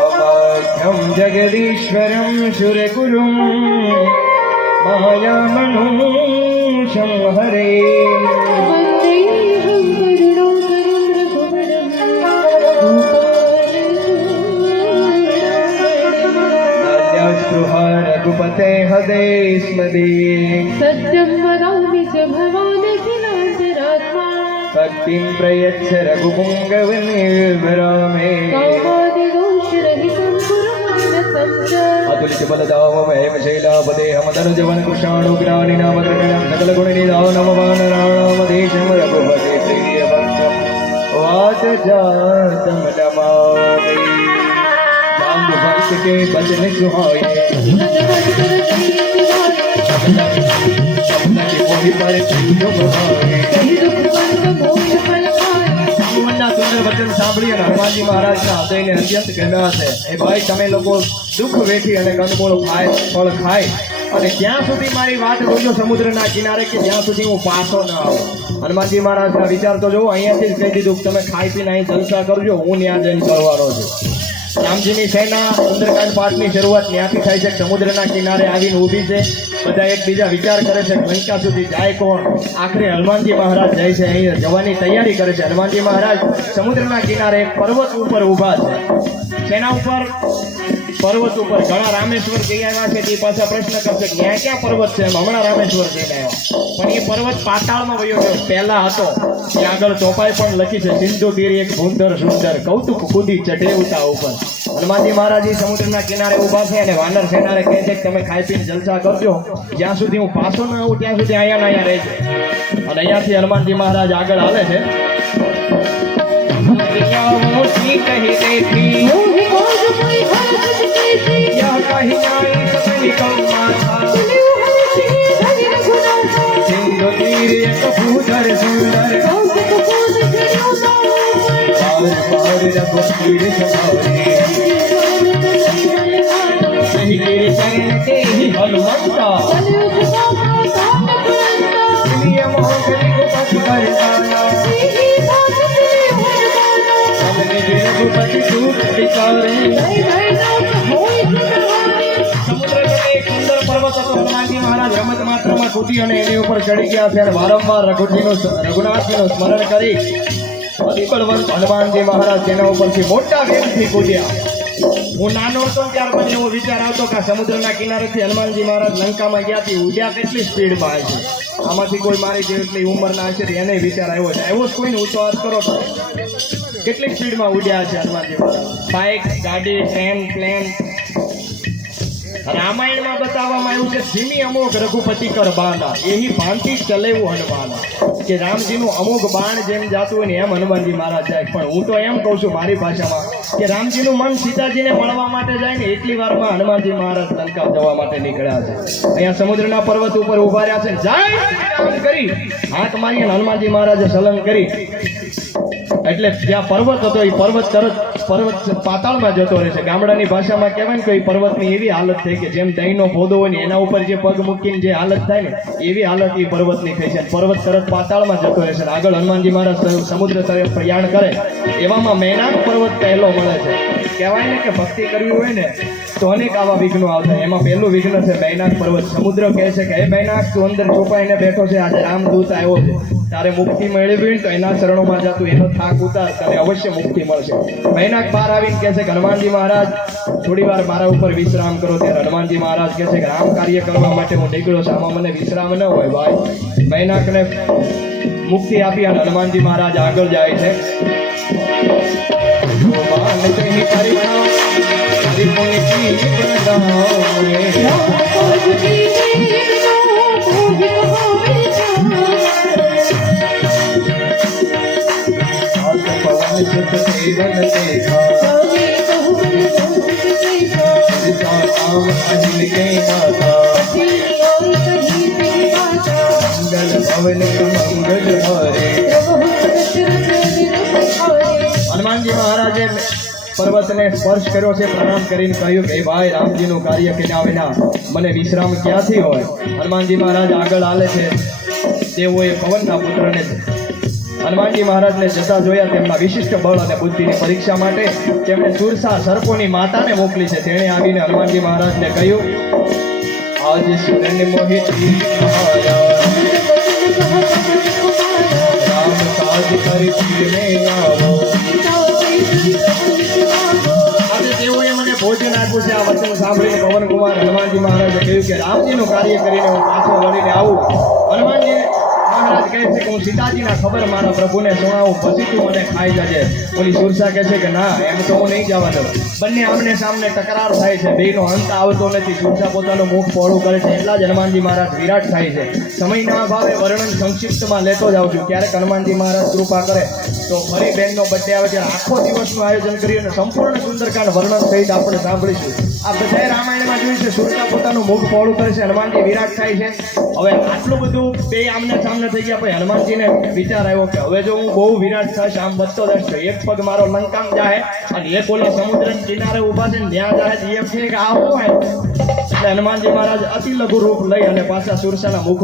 अवाख्यं जगदीश्वरं सुरगुरुं मायामनूषं हरे नाद्यस्पृहा रघुपते हदे स्मदे सत्यं वदामि च ભક્તિમ પ્રયચ્છ રઘુપુંગવન વિભ્રમે અતુલિત બલદાવમ હેમ શૈલાપદેહમ તનુજવન કૃષાણુ જ્ઞાની નામ દ્રગણમ સકલ ગુણ નિધાવ નમ વાનરાણામ દેશમ રઘુપતે પ્રિય વાચ જાતમ નમામિ નામ ભક્ત કે કે મોહિ પર સિંહ વચન સાંભળી અને હનુમાનજી મહારાજના હૃદયને અત્યંત ગમ્યા છે. એ ભાઈ, તમે લોકો દુઃખ વેઠી અને કંદમૂળ ખાય, ફળ ખાય અને ત્યાં સુધી મારી વાત રોજો સમુદ્રના કિનારે કે જ્યાં સુધી હું પાછો ન આવું. હનુમાનજી મહારાજના વિચાર તો જોવો, અહીંયાથી જ કહી દીધું તમે ખાઈ પીને અહીં જલસા કરજો, હું ત્યાં જઈને કરવાનો છું. રામજીની સેના સુંદરકાંડ પાઠની શરૂઆત ત્યાંથી થાય છે. સમુદ્રના કિનારે આવીને ઊભી છે. બધા એકબીજા વિચાર કરે છે કે લંકા સુધી જાય કોણ? આખરે હનુમાનજી મહારાજ જાય છે. અહીં જવાની તૈયારી કરે છે. હનુમાનજી મહારાજ સમુદ્રના કિનારે પર્વત ઉપર ઊભા છે. તેના ઉપર પર્વત ઉપર ઘણા રામેશ્વર જઈ આવ્યા છે. તે પાછા પ્રશ્ન કરશે કે ત્યાં ક્યાં પર્વત છે? હમણાં રામેશ્વર જઈ આવ્યા. પણ એ પર્વત પાતાળમાં વયો ગયો. પહેલા હતો. ત્યાં આગળ ચોપાઈ પણ લખી છે. સિંધુ તીર એક સુંદર સુંદર કૌતુક કુદી ચઢે ઉતા ઉપર. હનુમાનજી મહારાજ સમુદ્રના કિનારે ઊભા છે અને વાનર સેનારે કહે છે કે તમે ખાઈ પીને જલસા કરજો. જ્યાં સુધી હું પાછો ન આવું, ત્યાં સુધી અહીંયા ને અહીંયા રહેજો. અને અહીંયાથી હનુમાનજી મહારાજ આગળ આવે છે. કહી અને એની ઉપર ચડી ગયા અને વારંવાર રઘુજીનું રઘુનાથજીનું સ્મરણ કરી અતિબળવંત હનુમાનજી મહારાજ તેના ઉપરથી મોટા વેગથી કૂદ્યા. હું નાનો હતો ત્યાર પછી એવો વિચાર આવતો કે સમુદ્રના કિનારેથી હનુમાનજી મહારાજ લંકામાં ગયા થી ઉડ્યા કેટલી સ્પીડમાં છે. આમાંથી કોઈ મારી જેટલી ઉંમરના હશે એને વિચાર આવ્યો છે. આવ્યો કોઈને ઊંચો વાત કરો તો. કેટલી સ્પીડમાં ઉડ્યા છે હનુમાનજી બાઇક, ગાડી, ટ્રેન, પ્લેન રામાયણમાં બતાવવામાં આવ્યું છે, ધીમી અમોઘ રઘુપતિ કર બાના. એહી ભાનથી ચલેવું હનુમાના કે રામજીનું અમુક બાણ જેમ જાતું હોય ને એમ હનુમાનજી મહારાજ જાય. પણ હું તો એમ કહું છું મારી ભાષામાં કે રામજીનું મન સીતાજીને મળવા માટે જાય ને એટલી વારમાં હનુમાનજી મહારાજ લંકા જવા માટે નીકળ્યા છે. અહીંયા સમુદ્રના પર્વત ઉપર ઊભા રહ્યા છે જાય કરી. હાથ મારી હનુમાનજી મહારાજે સલંગ કરી. એટલે જ્યાં પર્વત હતો એ પર્વત તરત પર્વત પાતાળમાં જતો રહે છે. ગામડાની ભાષામાં કહેવાય ને તો એ પર્વતની એવી હાલત થઈ કે જેમ દહીંનો ફોદો હોય ને એના ઉપર જે પગ મૂકીને જે હાલત થાય ને, એવી હાલત એ પર્વતની થઈ છે. પર્વત તરત પાતાળમાં જતો રહે છે. આગળ હનુમાનજી મહારાજ સમુદ્ર તરફ પ્રયાણ કરે, એવામાં મેનાક પર્વત પહેલો મળે છે. કહેવાય ને કે ભક્તિ કરવી હોય ને, તો અનેક આવા વિઘ્નો આવતા એમાં પહેલું વિઘ્ન છે મૈનાક પર્વત. સમુદ્ર કહે છે કે, હે મૈનાક, તું અંદર છુપાઈને બેઠો છે. આજે રામદૂત આવ્યો છે. તારે મુક્તિ મેળવી તો એના ચરણોમાં જાતું એનો થાક ઉતાર તારે અવશ્ય મુક્તિ મળશે મહિનાક બહાર આવીને કહે છે હનુમાનજી મહારાજ થોડી વાર મારા ઉપર વિશ્રામ કરો ત્યારે હનુમાનજી મહારાજ કહે છે કે રામ કાર્ય કરવા માટે હું નીકળ્યો છું આમાં મને વિશ્રામ ન હોય ભાઈ મૈનાકને મુક્તિ આપી અને હનુમાનજી મહારાજ આગળ જાય છે ભગવાન જીવન મંગલ હનુમાનજી મહારાજે પર્વતને સ્પર્શ કર્યો છે, પ્રણામ કરીને કહ્યું કે ભાઈ, રામજીનું કાર્ય કર્યા વિના મને વિશ્રામ ક્યાંથી હોય? હનુમાનજી મહારાજ આગળ હાલે છે. તેઓએ પવનના પુત્રને હનુમાનજી મહારાજને જતા જોયા, તેમના વિશિષ્ટ બળ અને બુદ્ધિની પરીક્ષા માટે તેમણે સુરસા સર્પોની માતાને મોકલી છે. તેણે આવીને હનુમાનજી મહારાજને કહ્યું, આજ સુરન મોહિત રામ સાજ પવનકુમાર હનુમાનજી મહારાજે કહ્યું કે રામજીનું કાર્ય કરીને હું પાછો વળીને આવું. હનુમાનજી મહારાજ ના હનુમાનજી મહારાજ વિરાટ થાય છે. સમયના અભાવે વર્ણન સંક્ષિપ્તમાં લેતો જાઉં છું. ક્યારેક હનુમાનજી મહારાજ કૃપા કરે. તો ફરી બહેનનો બર્થડે આવે છે આખો દિવસનું આયોજન કરી અને સંપૂર્ણ સુંદરકાંડ વર્ણન સહિત આપણે સાંભળીશું. આ બધા રામાયણમાં જોયું છે સુરતા પોતાનું મુખ પહોળું કરે છે. હનુમાનજી વિરાટ થાય છે. હવે આટલું બધું બે આમને સામને થઈ ગયા પછી હનુમાનજીને વિચાર આવ્યો કે હવે જો હું બહુ વિરાટ થશ આમ વધતો જશે એક પગ મારો લંકામ જાય અને એક ઓલા સમુદ્ર કિનારે ઊભા છે ત્યાં જાય એ કે આ હું એટલે હનુમાનજી મહારાજ અતિ લઘુ રૂપ લઈ અને પાછા સુરસાના મુખ